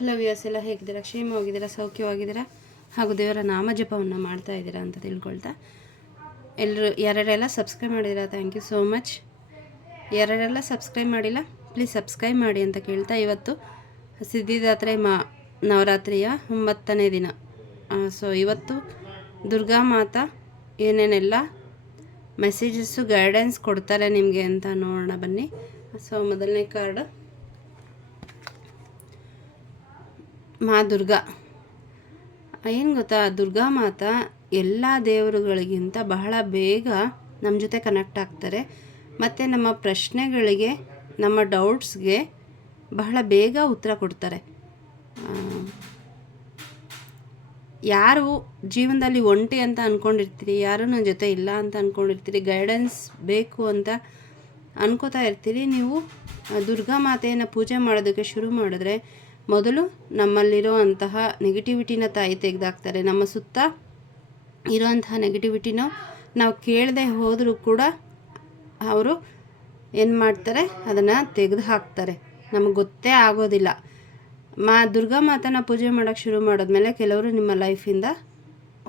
Hello viewers, ಎಲ್ಲ ಹೇಗಿದ್ದೀರಾ? ಕ್ಷೇಮವಾಗಿದ್ದೀರಾ? ಸೌಖ್ಯವಾಗಿದ್ದೀರಾ? ಹಾಗೂ ದೇವರ ನಾಮಜಪವನ್ನು ಮಾಡ್ತಾ ಇದ್ದೀರಾ ಅಂತ ತಿಳ್ಕೊಳ್ತಾ, ಎಲ್ಲರೂ ಯಾರ್ಯಾರೆಲ್ಲ ಸಬ್ಸ್ಕ್ರೈಬ್ ಮಾಡಿದ್ದೀರಾ ಥ್ಯಾಂಕ್ ಯು ಸೋ ಮಚ್. ಯಾರ್ಯಾರೆಲ್ಲ ಸಬ್ಸ್ಕ್ರೈಬ್ ಮಾಡಿಲ್ಲ ಪ್ಲೀಸ್ ಸಬ್ಸ್ಕ್ರೈಬ್ ಮಾಡಿ ಅಂತ ಕೇಳ್ತಾ, ಇವತ್ತು ಸಿದ್ಧಿದಾತ್ರೆ ನವರಾತ್ರಿಯ 9ನೇ ದಿನ. ಸೊ ಇವತ್ತು ದುರ್ಗಾ ಮಾತಾ ಏನೇನೆಲ್ಲ ಮೆಸೇಜಸ್ಸು ಗೈಡೆನ್ಸ್ ಕೊಡ್ತಾರೆ ನಿಮಗೆ ಅಂತ ನೋಡೋಣ ಬನ್ನಿ. ಸೊ ಮೊದಲನೇ ಕಾರ್ಡ್ ಮಾ ದುರ್ಗಾ. ಏನು ಗೊತ್ತಾ, ದುರ್ಗಾ ಮಾತಾ ಎಲ್ಲ ದೇವರುಗಳಿಗಿಂತ ಬಹಳ ಬೇಗ ನಮ್ಮ ಜೊತೆ ಕನೆಕ್ಟ್ ಆಗ್ತಾರೆ ಮತ್ತು ನಮ್ಮ ಪ್ರಶ್ನೆಗಳಿಗೆ, ನಮ್ಮ ಡೌಟ್ಸ್ಗೆ ಬಹಳ ಬೇಗ ಉತ್ತರ ಕೊಡ್ತಾರೆ. ಯಾರು ಜೀವನದಲ್ಲಿ ಒಂಟಿ ಅಂತ ಅಂದ್ಕೊಂಡಿರ್ತೀರಿ, ಯಾರು ನನ್ನ ಜೊತೆ ಇಲ್ಲ ಅಂತ ಅಂದ್ಕೊಂಡಿರ್ತೀರಿ, ಗೈಡೆನ್ಸ್ ಬೇಕು ಅಂತ ಅನ್ಕೋತಾ ಇರ್ತೀರಿ, ನೀವು ದುರ್ಗಾ ಮಾತೆಯನ್ನು ಪೂಜೆ ಮಾಡೋದಕ್ಕೆ ಶುರು ಮಾಡಿದ್ರೆ ಮೊದಲು ನಮ್ಮಲ್ಲಿರೋ ಅಂತಹ ನೆಗೆಟಿವಿಟಿನ ತಾಯಿ ತೆಗೆದಾಕ್ತಾರೆ. ನಮ್ಮ ಸುತ್ತ ಇರೋಂತಹ ನೆಗೆಟಿವಿಟಿನೋ ನಾವು ಕೇಳದೆ ಹೋದರೂ ಕೂಡ ಅವರು ಏನು ಮಾಡ್ತಾರೆ, ಅದನ್ನು ತೆಗೆದು ಹಾಕ್ತಾರೆ. ನಮಗೆ ಗೊತ್ತೇ ಆಗೋದಿಲ್ಲ. ದುರ್ಗಾ ಮಾತನ ಪೂಜೆ ಮಾಡೋಕ್ಕೆ ಶುರು ಮಾಡಿದ್ಮೇಲೆ ಕೆಲವರು ನಿಮ್ಮ ಲೈಫಿಂದ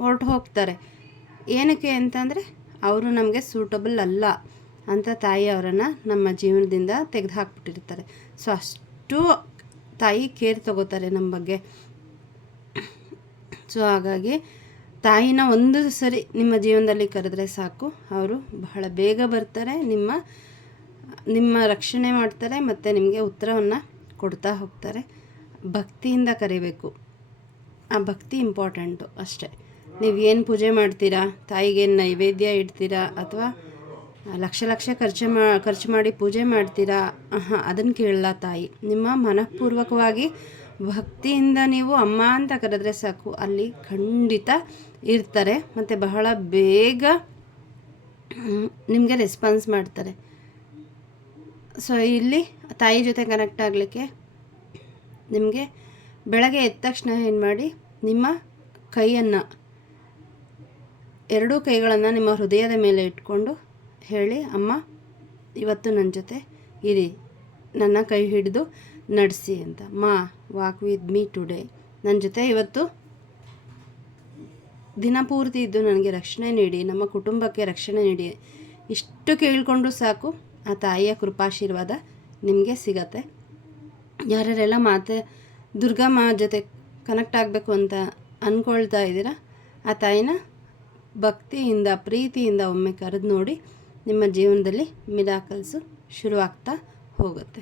ಹೊರಟು ಹೋಗ್ತಾರೆ. ಏನಕ್ಕೆ ಅಂತಂದರೆ ಅವರು ನಮಗೆ ಸೂಟಬಲ್ ಅಲ್ಲ ಅಂತ ತಾಯಿ ಅವರನ್ನು ನಮ್ಮ ಜೀವನದಿಂದ ತೆಗೆದು ಹಾಕ್ಬಿಟ್ಟಿರ್ತಾರೆ. ಸೊ ಅಷ್ಟು ತಾಯಿ ಕೇರ್ ತಗೋತಾರೆ ನಮ್ಮ ಬಗ್ಗೆ. ಸೊ ಹಾಗಾಗಿ ತಾಯಿನ ಒಂದು ಸರಿ ನಿಮ್ಮ ಜೀವನದಲ್ಲಿ ಕರೆದ್ರೆ ಸಾಕು, ಅವರು ಬಹಳ ಬೇಗ ಬರ್ತಾರೆ, ನಿಮ್ಮ ರಕ್ಷಣೆ ಮಾಡ್ತಾರೆ ಮತ್ತು ನಿಮಗೆ ಉತ್ತರವನ್ನು ಕೊಡ್ತಾ ಹೋಗ್ತಾರೆ. ಭಕ್ತಿಯಿಂದ ಕರಿಬೇಕು, ಆ ಭಕ್ತಿ ಇಂಪಾರ್ಟೆಂಟು ಅಷ್ಟೇ. ನೀವು ಏನು ಪೂಜೆ ಮಾಡ್ತೀರಾ, ತಾಯಿಗೇನು ನೈವೇದ್ಯ ಇಡ್ತೀರಾ ಅಥವಾ ಲಕ್ಷ ಖರ್ಚು ಮಾಡಿ ಪೂಜೆ ಮಾಡ್ತೀರಾ, ಅದನ್ನು ಕೇಳಲ್ಲ ತಾಯಿ. ನಿಮ್ಮ ಮನಃಪೂರ್ವಕವಾಗಿ ಭಕ್ತಿಯಿಂದ ನೀವು ಅಮ್ಮ ಅಂತ ಕರೆದ್ರೆ ಸಾಕು, ಅಲ್ಲಿ ಖಂಡಿತ ಇರ್ತಾರೆ ಮತ್ತು ಬಹಳ ಬೇಗ ನಿಮಗೆ ರೆಸ್ಪಾನ್ಸ್ ಮಾಡ್ತಾರೆ. ಸೊ ಇಲ್ಲಿ ತಾಯಿ ಜೊತೆ ಕನೆಕ್ಟ್ ಆಗಲಿಕ್ಕೆ ನಿಮಗೆ ಬೆಳಗ್ಗೆ ಎದ್ದ ತಕ್ಷಣ ಏನು ಮಾಡಿ, ನಿಮ್ಮ ಕೈಯನ್ನು, ಎರಡೂ ಕೈಗಳನ್ನು ನಿಮ್ಮ ಹೃದಯದ ಮೇಲೆ ಇಟ್ಕೊಂಡು ಹೇಳಿ, ಅಮ್ಮ ಇವತ್ತು ನನ್ನ ಜೊತೆ ಇರಿ, ನನ್ನ ಕೈ ಹಿಡಿದು ನಡೆಸಿ ಅಂತ. Walk with me today. ನನ್ನ ಜೊತೆ ಇವತ್ತು ದಿನಪೂರ್ತಿ ಇದ್ದು ನನಗೆ ರಕ್ಷಣೆ ನೀಡಿ, ನಮ್ಮ ಕುಟುಂಬಕ್ಕೆ ರಕ್ಷಣೆ ನೀಡಿ. ಇಷ್ಟು ಕೇಳಿಕೊಂಡ್ರೂ ಸಾಕು, ಆ ತಾಯಿಯ ಕೃಪಾಶೀರ್ವಾದ ನಿಮಗೆ ಸಿಗತ್ತೆ. ಯಾರ್ಯಾರೆಲ್ಲ ದುರ್ಗಾ ಮಾ ಜೊತೆ ಕನೆಕ್ಟ್ ಆಗಬೇಕು ಅಂತ ಅಂದ್ಕೊಳ್ತಾ ಇದ್ದೀರಾ, ಆ ತಾಯಿನ ಭಕ್ತಿಯಿಂದ ಪ್ರೀತಿಯಿಂದ ಒಮ್ಮೆ ಕರೆದು ನೋಡಿ, ನಿಮ್ಮ ಜೀವನದಲ್ಲಿ ಮಿರಾಕಲ್ಸು ಶುರುವಾಗ್ತಾ ಹೋಗುತ್ತೆ.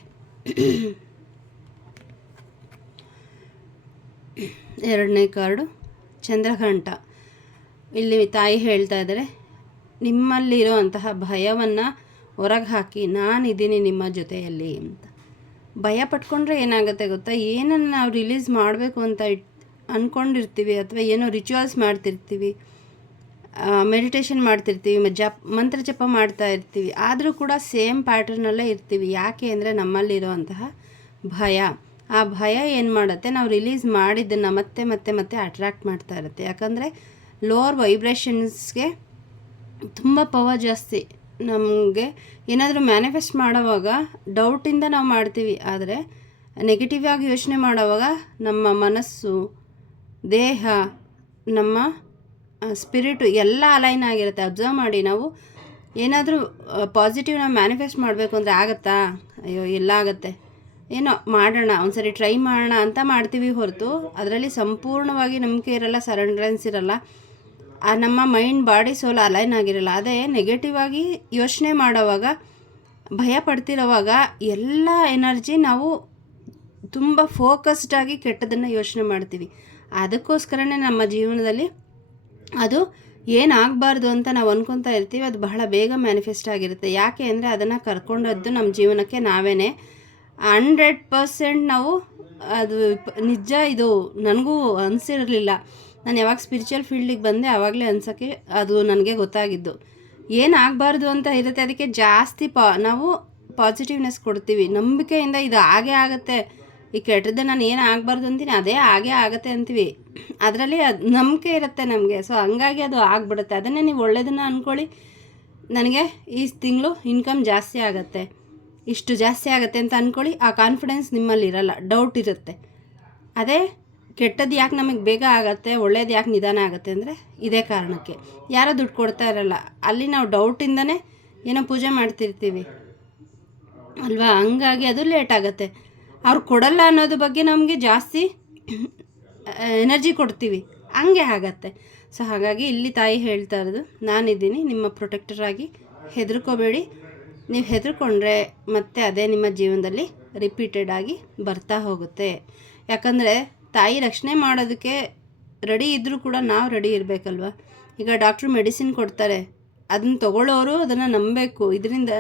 ಎರಡನೇ ಕಾರ್ಡು ಚಂದ್ರಘಂಟ. ಇಲ್ಲಿ ತಾಯಿ ಹೇಳ್ತಾ ಇದ್ದಾರೆ, ನಿಮ್ಮಲ್ಲಿರೋ ಅಂತಹ ಭಯವನ್ನು ಹೊರಗೆ ಹಾಕಿ, ನಾನಿದ್ದೀನಿ ನಿಮ್ಮ ಜೊತೆಯಲ್ಲಿ ಅಂತ. ಭಯ ಪಟ್ಕೊಂಡ್ರೆ ಏನಾಗುತ್ತೆ ಗೊತ್ತಾ, ಏನನ್ನು ನಾವು ರಿಲೀಸ್ ಮಾಡಬೇಕು ಅಂತ ಅಂದ್ಕೊಂಡಿರ್ತೀವಿ ಅಥವಾ ಏನೋ ರಿಚುವಲ್ಸ್ ಮಾಡ್ತಿರ್ತೀವಿ, ಮೆಡಿಟೇಷನ್ ಮಾಡ್ತಿರ್ತೀವಿ, ಮಂತ್ರ ಜಪ ಮಾಡ್ತಾ ಇರ್ತೀವಿ, ಆದರೂ ಕೂಡ ಸೇಮ್ ಪ್ಯಾಟರ್ನಲ್ಲೇ ಇರ್ತೀವಿ. ಯಾಕೆ ಅಂದರೆ ನಮ್ಮಲ್ಲಿರೋ ಅಂತಹ ಭಯ. ಆ ಭಯ ಏನು ಮಾಡುತ್ತೆ, ನಾವು ರಿಲೀಸ್ ಮಾಡಿದ್ದನ್ನು ಮತ್ತೆ ಮತ್ತೆ ಮತ್ತೆ ಅಟ್ರ್ಯಾಕ್ಟ್ ಮಾಡ್ತಾ ಇರುತ್ತೆ. ಯಾಕಂದರೆ ಲೋವರ್ ವೈಬ್ರೇಷನ್ಸ್ಗೆ ತುಂಬ ಪವರ್ ಜಾಸ್ತಿ. ನಮಗೆ ಏನಾದರೂ ಮ್ಯಾನಿಫೆಸ್ಟ್ ಮಾಡೋವಾಗ ಡೌಟಿಂದ ನಾವು ಮಾಡ್ತೀವಿ, ಆದರೆ ನೆಗೆಟಿವ್ ಆಗಿ ಯೋಚನೆ ಮಾಡೋವಾಗ ನಮ್ಮ ಮನಸ್ಸು, ದೇಹ, ನಮ್ಮ ಸ್ಪಿರಿಟು ಎಲ್ಲ ಅಲೈನ್ ಆಗಿರುತ್ತೆ. ಅಬ್ಸರ್ವ್ ಮಾಡಿ, ನಾವು ಏನಾದರೂ ಪಾಸಿಟಿವ್ನ ಮ್ಯಾನಿಫೆಸ್ಟ್ ಮಾಡಬೇಕು ಅಂದರೆ ಆಗುತ್ತಾ? ಅಯ್ಯೋ ಎಲ್ಲ ಆಗುತ್ತೆ, ಏನೋ ಮಾಡೋಣ, ಒಂದ್ಸರಿ ಟ್ರೈ ಮಾಡೋಣ ಅಂತ ಮಾಡ್ತೀವಿ ಹೊರತು ಅದರಲ್ಲಿ ಸಂಪೂರ್ಣವಾಗಿ ನಂಬಿಕೆ ಇರಲ್ಲ, ಸರೆಂಡ್ರೆನ್ಸ್ ಇರಲ್ಲ, ನಮ್ಮ ಮೈಂಡ್, ಬಾಡಿ, ಸೋಲ್ ಅಲೈನ್ ಆಗಿರಲ್ಲ. ಅದೇ ನೆಗೆಟಿವ್ ಆಗಿ ಯೋಚನೆ ಮಾಡೋವಾಗ, ಭಯ ಪಡ್ತಿರೋವಾಗ ಎಲ್ಲ ಎನರ್ಜಿ ನಾವು ತುಂಬ ಫೋಕಸ್ಡಾಗಿ ಕೆಟ್ಟದನ್ನು ಯೋಚನೆ ಮಾಡ್ತೀವಿ. ಅದಕ್ಕೋಸ್ಕರನೇ ನಮ್ಮ ಜೀವನದಲ್ಲಿ ಅದು ಏನಾಗಬಾರ್ದು ಅಂತ ನಾವು ಅಂದ್ಕೊತಾ ಇರ್ತೀವಿ, ಅದು ಬಹಳ ಬೇಗ ಮ್ಯಾನಿಫೆಸ್ಟ್ ಆಗಿರುತ್ತೆ. ಯಾಕೆ ಅಂದರೆ ಅದನ್ನು ಕರ್ಕೊಂಡದ್ದು ನಮ್ಮ ಜೀವನಕ್ಕೆ ನಾವೇ. 100% ನಾವು ಅದು ನಿಜ. ಇದು ನನಗೂ ಅನಿಸಿರಲಿಲ್ಲ. ನಾನು ಯಾವಾಗ ಸ್ಪಿರಿಚುವಲ್ ಫೀಲ್ಡಿಗೆ ಬಂದೆ ಆವಾಗಲೇ ಅನ್ಸೋಕ್ಕೆ ಅದು ನನಗೆ ಗೊತ್ತಾಗಿದ್ದು. ಏನಾಗಬಾರ್ದು ಅಂತ ಇರುತ್ತೆ, ಅದಕ್ಕೆ ಜಾಸ್ತಿ ನಾವು ಪಾಸಿಟಿವ್ನೆಸ್ ಕೊಡ್ತೀವಿ. ನಂಬಿಕೆಯಿಂದ ಇದು ಆಗೇ ಆಗುತ್ತೆ, ಈ ಕೆಟ್ಟದ್ದು ನಾನು ಏನು ಆಗಬಾರ್ದು ಅಂತೀನಿ, ಅದೇ ಆಗೇ ಆಗುತ್ತೆ ಅಂತೀವಿ. ಅದರಲ್ಲಿ ಅದು ನಂಬಿಕೆ ಇರುತ್ತೆ ನಮಗೆ. ಸೊ ಹಂಗಾಗಿ ಅದು ಆಗಿಬಿಡುತ್ತೆ. ಅದನ್ನೇ ನೀವು ಒಳ್ಳೆಯದನ್ನು ಅಂದ್ಕೊಳ್ಳಿ, ನನಗೆ ಈ ತಿಂಗಳು ಇನ್ಕಮ್ ಜಾಸ್ತಿ ಆಗುತ್ತೆ, ಇಷ್ಟು ಜಾಸ್ತಿ ಆಗುತ್ತೆ ಅಂತ ಅಂದ್ಕೊಳ್ಳಿ. ಆ ಕಾನ್ಫಿಡೆನ್ಸ್ ನಿಮ್ಮಲ್ಲಿ ಇರಲ್ಲ, ಡೌಟ್ ಇರುತ್ತೆ. ಅದೇ ಕೆಟ್ಟದ್ದು ಯಾಕೆ ನಮಗೆ ಬೇಗ ಆಗುತ್ತೆ, ಒಳ್ಳೇದು ಯಾಕೆ ನಿಧಾನ ಆಗುತ್ತೆ ಅಂದರೆ ಇದೇ ಕಾರಣಕ್ಕೆ. ಯಾರೋ ದುಡ್ಡು ಕೊಡ್ತಾ ಇರಲ್ಲ, ಅಲ್ಲಿ ನಾವು ಡೌಟಿಂದನೇ ಏನೋ ಪೂಜೆ ಮಾಡ್ತಿರ್ತೀವಿ ಅಲ್ವಾ, ಹಂಗಾಗಿ ಅದು ಲೇಟ್ ಆಗುತ್ತೆ. ಅವ್ರು ಕೊಡಲ್ಲ ಅನ್ನೋದ್ರ ಬಗ್ಗೆ ನಮಗೆ ಜಾಸ್ತಿ ಎನರ್ಜಿ ಕೊಡ್ತೀವಿ, ಹಂಗೆ ಆಗತ್ತೆ. ಸೊ ಹಾಗಾಗಿ ಇಲ್ಲಿ ತಾಯಿ ಹೇಳ್ತಾ ಇರೋದು, ನಾನಿದ್ದೀನಿ ನಿಮ್ಮ ಪ್ರೊಟೆಕ್ಟರ್ ಆಗಿ, ಹೆದರ್ಕೋಬೇಡಿ. ನೀವು ಹೆದರ್ಕೊಂಡ್ರೆ ಮತ್ತೆ ಅದೇ ನಿಮ್ಮ ಜೀವನದಲ್ಲಿ ರಿಪೀಟೆಡ್ ಆಗಿ ಬರ್ತಾ ಹೋಗುತ್ತೆ. ಯಾಕಂದರೆ ತಾಯಿ ರಕ್ಷಣೆ ಮಾಡೋದಕ್ಕೆ ರೆಡಿ ಇದ್ದರೂ ಕೂಡ ನಾವು ರೆಡಿ ಇರಬೇಕಲ್ವ. ಈಗ ಡಾಕ್ಟ್ರು ಮೆಡಿಸಿನ್ ಕೊಡ್ತಾರೆ, ಅದನ್ನು ತೊಗೊಳ್ಳೋರು ಅದನ್ನು ನಂಬಬೇಕು. ಇದರಿಂದ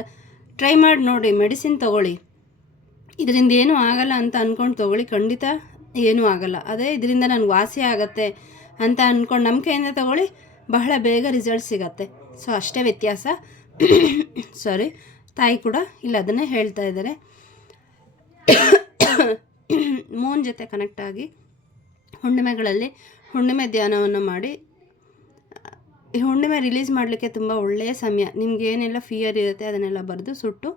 ಟ್ರೈ ಮಾಡಿ ನೋಡಿ, ಮೆಡಿಸಿನ್ ತೊಗೊಳ್ಳಿ, ಇದರಿಂದ ಏನೂ ಆಗಲ್ಲ ಅಂತ ಅಂದ್ಕೊಂಡು ತೊಗೊಳ್ಳಿ, ಖಂಡಿತ ಏನೂ ಆಗಲ್ಲ. ಅದೇ ಇದರಿಂದ ನನಗೆ ವಾಸಿ ಆಗತ್ತೆ ಅಂತ ಅಂದ್ಕೊಂಡು ನಂಬಿಕೆಯಿಂದ ತೊಗೊಳ್ಳಿ, ಬಹಳ ಬೇಗ ರಿಸಲ್ಟ್ ಸಿಗತ್ತೆ. ಸೊ ಅಷ್ಟೇ ವ್ಯತ್ಯಾಸ. ಸಾರಿ, ತಾಯಿ ಕೂಡ ಇಲ್ಲ ಅದನ್ನೇ ಹೇಳ್ತಾ ಇದ್ದಾರೆ. ಮೂನ್ ಜೊತೆ ಕನೆಕ್ಟ್ ಆಗಿ ಹುಣ್ಣಿಮೆಗಳಲ್ಲಿ ಹುಣ್ಣಿಮೆ ಧ್ಯಾನವನ್ನು ಮಾಡಿ, ಈ ಹುಣ್ಣಿಮೆ ರಿಲೀಸ್ ಮಾಡಲಿಕ್ಕೆ ತುಂಬ ಒಳ್ಳೆಯ ಸಮಯ. ನಿಮ್ಗೆ ಏನೆಲ್ಲ ಫಿಯರ್ ಇರುತ್ತೆ ಅದನ್ನೆಲ್ಲ ಬರೆದು ಸುಟ್ಟು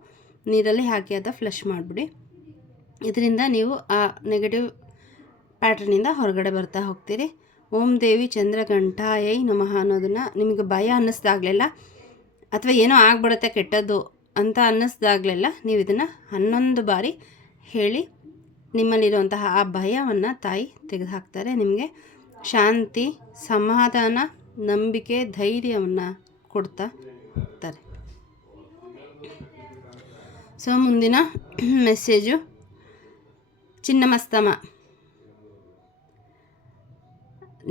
ನೀರಲ್ಲಿ ಹಾಕಿ ಅದ ಫ್ಲಶ್ ಮಾಡಿಬಿಡಿ. ಇದರಿಂದ ನೀವು ಆ ನೆಗೆಟಿವ್ ಪ್ಯಾಟ್ರನಿಂದ ಹೊರಗಡೆ ಬರ್ತಾ ಹೋಗ್ತೀರಿ. ಓಂ ದೇವಿ ಚಂದ್ರಘಂಟಾಯೈ ನಮಃ ಅನ್ನೋದನ್ನು ನಿಮಗೆ ಭಯ ಅನ್ನಿಸ್ದಾಗಲೆಲ್ಲ, ಅಥವಾ ಏನೋ ಆಗ್ಬಿಡುತ್ತೆ ಕೆಟ್ಟದ್ದು ಅಂತ ಅನ್ನಿಸ್ದಾಗಲೆಲ್ಲ ನೀವು ಇದನ್ನು 11 ಬಾರಿ ಹೇಳಿ ನಿಮ್ಮಲ್ಲಿರುವಂತಹ ಆ ಭಯವನ್ನು ತಾಯಿ ತೆಗೆದುಹಾಕ್ತಾರೆ. ನಿಮಗೆ ಶಾಂತಿ, ಸಮಾಧಾನ, ನಂಬಿಕೆ, ಧೈರ್ಯವನ್ನು ಕೊಡ್ತಾ ಹೋಗ್ತಾರೆ. ಸೊ ಮುಂದಿನ ಮೆಸೇಜು, ಚಿನ್ನಮಸ್ತಮ,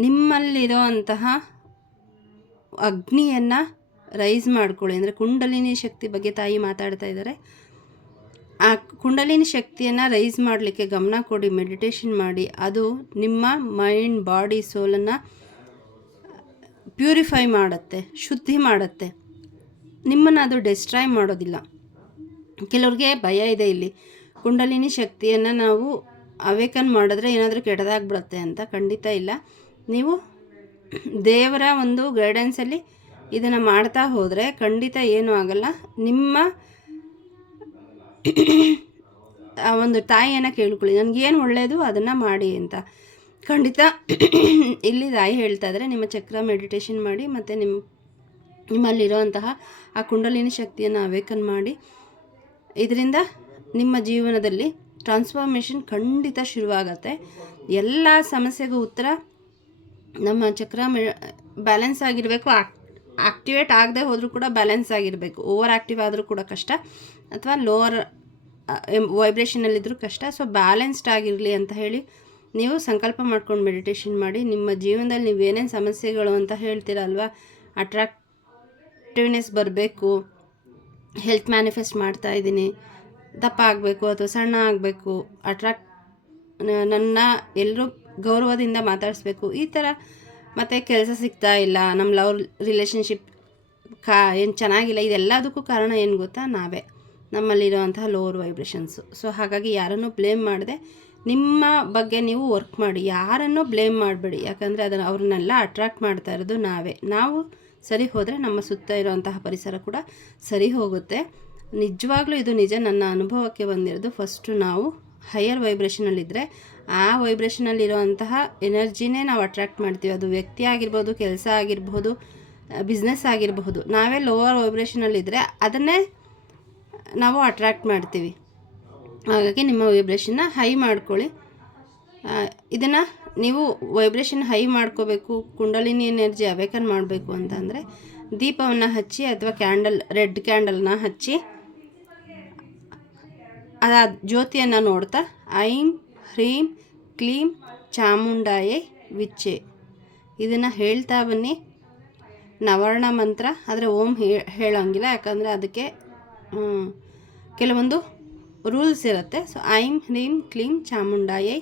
ನಿಮ್ಮಲ್ಲಿರೋಂತಹ ಅಗ್ನಿಯನ್ನು ರೈಸ್ ಮಾಡ್ಕೊಳ್ಳಿ. ಅಂದರೆ ಕುಂಡಲಿನಿ ಶಕ್ತಿ ಬಗ್ಗೆ ತಾಯಿ ಮಾತಾಡ್ತಾ ಇದ್ದಾರೆ. ಆ ಕುಂಡಲಿನಿ ಶಕ್ತಿಯನ್ನು ರೈಸ್ ಮಾಡಲಿಕ್ಕೆ ಗಮನ ಕೊಡಿ, ಮೆಡಿಟೇಷನ್ ಮಾಡಿ. ಅದು ನಿಮ್ಮ ಮೈಂಡ್, ಬಾಡಿ, ಸೋಲನ್ನು ಪ್ಯೂರಿಫೈ ಮಾಡುತ್ತೆ, ಶುದ್ಧಿ ಮಾಡುತ್ತೆ. ನಿಮ್ಮನ್ನು ಅದು ಡಿಸ್ಟ್ರಾಯ್ ಮಾಡೋದಿಲ್ಲ. ಕೆಲವ್ರಿಗೆ ಭಯ ಇದೆ, ಇಲ್ಲಿ ಕುಂಡಲಿನಿ ಶಕ್ತಿಯನ್ನು ನಾವು ಅವೇಕನ್ ಮಾಡಿದ್ರೆ ಏನಾದರೂ ಕೆಟ್ಟದಾಗ್ಬಿಡುತ್ತೆ ಅಂತ. ಖಂಡಿತ ಇಲ್ಲ. ನೀವು ದೇವರ ಒಂದು ಗೈಡೆನ್ಸಲ್ಲಿ ಇದನ್ನು ಮಾಡ್ತಾ ಹೋದರೆ ಖಂಡಿತ ಏನೂ ಆಗಲ್ಲ. ನಿಮ್ಮ ಒಂದು ತಾಯಿಯನ್ನು ಕೇಳ್ಕೊಳ್ಳಿ, ನನಗೇನು ಒಳ್ಳೆಯದು ಅದನ್ನು ಮಾಡಿ ಅಂತ. ಖಂಡಿತ ಇಲ್ಲಿ ತಾಯಿ ಹೇಳ್ತಾ ಇದ್ದಾರೆ, ನಿಮ್ಮ ಚಕ್ರ ಮೆಡಿಟೇಷನ್ ಮಾಡಿ ಮತ್ತು ನಿಮ್ಮಲ್ಲಿರೋಂತಹ ಆ ಕುಂಡಲಿನಿ ಶಕ್ತಿಯನ್ನು ಅವೇಕನ್ ಮಾಡಿ. ಇದರಿಂದ ನಿಮ್ಮ ಜೀವನದಲ್ಲಿ ಟ್ರಾನ್ಸ್ಫಾರ್ಮೇಷನ್ ಖಂಡಿತ ಶುರುವಾಗತ್ತೆ. ಎಲ್ಲ ಸಮಸ್ಯೆಗೂ ಉತ್ತರ ನಮ್ಮ ಚಕ್ರ ಬ್ಯಾಲೆನ್ಸ್ ಆಗಿರಬೇಕು. ಆಕ್ಟಿವೇಟ್ ಆಗದೆ ಹೋದರೂ ಕೂಡ ಬ್ಯಾಲೆನ್ಸ್ ಆಗಿರಬೇಕು. ಓವರ್ ಆ್ಯಕ್ಟಿವ್ ಆದರೂ ಕೂಡ ಕಷ್ಟ, ಅಥವಾ ಲೋವರ್ ವೈಬ್ರೇಷನಲ್ಲಿದ್ದರೂ ಕಷ್ಟ. ಸೊ ಬ್ಯಾಲೆನ್ಸ್ಡ್ ಆಗಿರಲಿ ಅಂತ ಹೇಳಿ ನೀವು ಸಂಕಲ್ಪ ಮಾಡ್ಕೊಂಡು ಮೆಡಿಟೇಷನ್ ಮಾಡಿ. ನಿಮ್ಮ ಜೀವನದಲ್ಲಿ ನೀವೇನೇನು ಸಮಸ್ಯೆಗಳು ಅಂತ ಹೇಳ್ತೀರಲ್ವ, ಅಟ್ರಾಕ್ಟಿವ್ನೆಸ್ ಬರಬೇಕು, ಹೆಲ್ತ್ ಮ್ಯಾನಿಫೆಸ್ಟ್ ಮಾಡ್ತಾ ಇದ್ದೀನಿ, ದಪ್ಪ ಆಗಬೇಕು ಅಥವಾ ಸಣ್ಣ ಆಗಬೇಕು, ನನ್ನ ಎಲ್ಲರೂ ಗೌರವದಿಂದ ಮಾತಾಡಿಸ್ಬೇಕು, ಈ ಥರ, ಮತ್ತು ಕೆಲಸ ಸಿಗ್ತಾ ಇಲ್ಲ, ನಮ್ಮ ಲವ್ ರಿಲೇಷನ್ಶಿಪ್ ಏನು ಚೆನ್ನಾಗಿಲ್ಲ, ಇದೆಲ್ಲದಕ್ಕೂ ಕಾರಣ ಏನು ಗೊತ್ತಾ, ನಾವೇ, ನಮ್ಮಲ್ಲಿರುವಂತಹ ಲೋವರ್ ವೈಬ್ರೇಷನ್ಸು. ಸೊ ಹಾಗಾಗಿ ಯಾರನ್ನೂ ಬ್ಲೇಮ್ ಮಾಡದೆ ನಿಮ್ಮ ಬಗ್ಗೆ ನೀವು ವರ್ಕ್ ಮಾಡಿ. ಯಾರನ್ನೂ ಬ್ಲೇಮ್ ಮಾಡಬೇಡಿ, ಯಾಕಂದರೆ ಅದನ್ನು ಅವ್ರನ್ನೆಲ್ಲ ಅಟ್ರಾಕ್ಟ್ ಮಾಡ್ತಾ ಇರೋದು ನಾವೇ. ನಾವು ಸರಿ ಹೋದರೆ ನಮ್ಮ ಸುತ್ತ ಇರುವಂತಹ ಪರಿಸರ ಕೂಡ ಸರಿ ಹೋಗುತ್ತೆ. ನಿಜವಾಗ್ಲೂ ಇದು ನಿಜ, ನನ್ನ ಅನುಭವಕ್ಕೆ ಬಂದಿರೋದು. ಫಸ್ಟು ನಾವು ಹೈಯರ್ ವೈಬ್ರೇಷನಲ್ಲಿದ್ದರೆ ಆ ವೈಬ್ರೇಷನಲ್ಲಿರುವಂತಹ ಎನರ್ಜಿನೇ ನಾವು ಅಟ್ರ್ಯಾಕ್ಟ್ ಮಾಡ್ತೀವಿ. ಅದು ವ್ಯಕ್ತಿ ಆಗಿರ್ಬೋದು, ಕೆಲಸ ಆಗಿರ್ಬೋದು, ಬಿಸ್ನೆಸ್ ಆಗಿರಬಹುದು. ನಾವೇ ಲೋವರ್ ವೈಬ್ರೇಷನಲ್ಲಿದ್ದರೆ ಅದನ್ನೇ ನಾವು ಅಟ್ರ್ಯಾಕ್ಟ್ ಮಾಡ್ತೀವಿ. ಹಾಗಾಗಿ ನಿಮ್ಮ ವೈಬ್ರೇಷನ್ನ ಹೈ ಮಾಡ್ಕೊಳ್ಳಿ. ಇದನ್ನು ನೀವು ವೈಬ್ರೇಷನ್ ಹೈ ಮಾಡ್ಕೋಬೇಕು, ಕುಂಡಲಿನಿ ಎನರ್ಜಿ ಅವೇಕನ್ ಮಾಡಬೇಕು ಅಂತಂದರೆ ದೀಪವನ್ನು ಹಚ್ಚಿ ಅಥವಾ ರೆಡ್ ಕ್ಯಾಂಡಲ್ನ ಹಚ್ಚಿ ಆ ಜ್ಯೋತಿಯನ್ನು ನೋಡ್ತಾ ಐಂ ಹ್ರೀಂ ಕ್ಲೀಂ ಚಾಮುಂಡಾಯೈ ವಿಚ್ಚೆ ಇದನ್ನು ಹೇಳ್ತಾ ಬನ್ನಿ. ನವರ್ಣ ಮಂತ್ರ, ಆದರೆ ಓಂ ಹೇಳೋಂಗಿಲ್ಲ, ಯಾಕಂದರೆ ಅದಕ್ಕೆ ಕೆಲವೊಂದು ರೂಲ್ಸ್ ಇರುತ್ತೆ. ಸೊ ಐಂ ಹ್ರೀಂ ಕ್ಲೀಂ ಚಾಮುಂಡಾಯೈ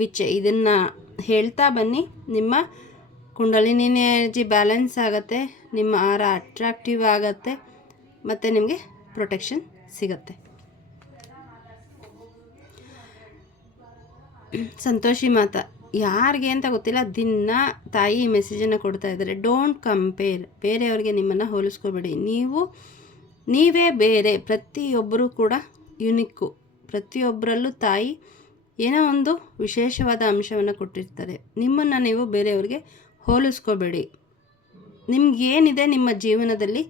ವಿಚ್ಚೆ ಇದನ್ನು ಹೇಳ್ತಾ ಬನ್ನಿ. ನಿಮ್ಮ ಕುಂಡಲಿನಿ ಎನರ್ಜಿ ಬ್ಯಾಲೆನ್ಸ್ ಆಗುತ್ತೆ, ನಿಮ್ಮ ಆರ ಅಟ್ರಾಕ್ಟಿವ್ ಆಗುತ್ತೆ, ಮತ್ತು ನಿಮಗೆ ಪ್ರೊಟೆಕ್ಷನ್ ಸಿಗುತ್ತೆ. ಸಂತೋಷಿ ಮಾತಾ, ಯಾರಿಗೆ ಅಂತ ಗೊತ್ತಿಲ್ಲ, ದಿನ ತಾಯಿ ಈ ಮೆಸೇಜನ್ನು ಕೊಡ್ತಾ ಇದ್ದಾರೆ. ಡೋಂಟ್ ಕಂಪೇರ್, ಬೇರೆಯವ್ರಿಗೆ ನಿಮ್ಮನ್ನು ಹೋಲಿಸ್ಕೋಬೇಡಿ. ನೀವೇ ಬೇರೆ. ಪ್ರತಿಯೊಬ್ಬರೂ ಕೂಡ ಯುನಿಕ್ಕು. ಪ್ರತಿಯೊಬ್ಬರಲ್ಲೂ ತಾಯಿ ಏನೋ ಒಂದು ವಿಶೇಷವಾದ ಅಂಶವನ್ನು ಕೊಟ್ಟಿರ್ತಾರೆ. ನಿಮ್ಮನ್ನು ನೀವು ಬೇರೆಯವ್ರಿಗೆ ಹೋಲಿಸ್ಕೋಬೇಡಿ. ನಿಮಗೇನಿದೆ ನಿಮ್ಮ ಜೀವನದಲ್ಲಿ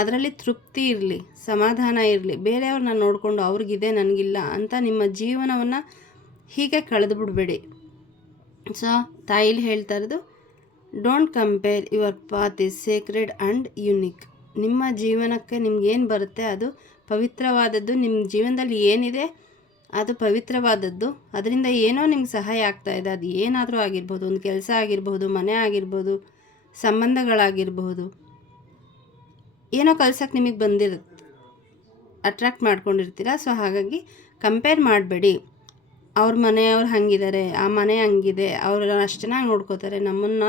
ಅದರಲ್ಲಿ ತೃಪ್ತಿ ಇರಲಿ, ಸಮಾಧಾನ ಇರಲಿ. ಬೇರೆಯವ್ರನ್ನ ನೋಡಿಕೊಂಡು ಅವ್ರಿಗಿದೆ ನನಗಿಲ್ಲ ಅಂತ ನಿಮ್ಮ ಜೀವನವನ್ನು ಹೀಗೆ ಕಳೆದು ಬಿಡಬೇಡಿ. ಸೊ ತಾಯಿಲಿ ಹೇಳ್ತಾ ಇರೋದು, don't compare, your path is Sacred and unique. ನಿಮ್ಮ ಜೀವನಕ್ಕೆ ನಿಮ್ಗೇನು ಬರುತ್ತೆ ಅದು ಪವಿತ್ರವಾದದ್ದು. ನಿಮ್ಮ ಜೀವನದಲ್ಲಿ ಏನಿದೆ ಅದು ಪವಿತ್ರವಾದದ್ದು. ಅದರಿಂದ ಏನೋ ನಿಮ್ಗೆ ಸಹಾಯ ಆಗ್ತಾಯಿದೆ. ಅದು ಏನಾದರೂ ಆಗಿರ್ಬೋದು, ಒಂದು ಕೆಲಸ ಆಗಿರ್ಬೋದು, ಮನೆ ಆಗಿರ್ಬೋದು, ಸಂಬಂಧಗಳಾಗಿರ್ಬೋದು, ಏನೋ ಕಲ್ಸಕ್ಕೆ ನಿಮಗೆ ಬಂದಿರುತ್ತೆ, ಅಟ್ರ್ಯಾಕ್ಟ್ ಮಾಡ್ಕೊಂಡಿರ್ತೀರ. ಸೊ ಹಾಗಾಗಿ ಕಂಪೇರ್ ಮಾಡಬೇಡಿ. ಅವ್ರ ಮನೆಯವ್ರು ಹಾಗಿದ್ದಾರೆ, ಆ ಮನೆ ಹಂಗಿದೆ, ಅವರು ಅಷ್ಟು ಚೆನ್ನಾಗಿ ನೋಡ್ಕೋತಾರೆ, ನಮ್ಮನ್ನು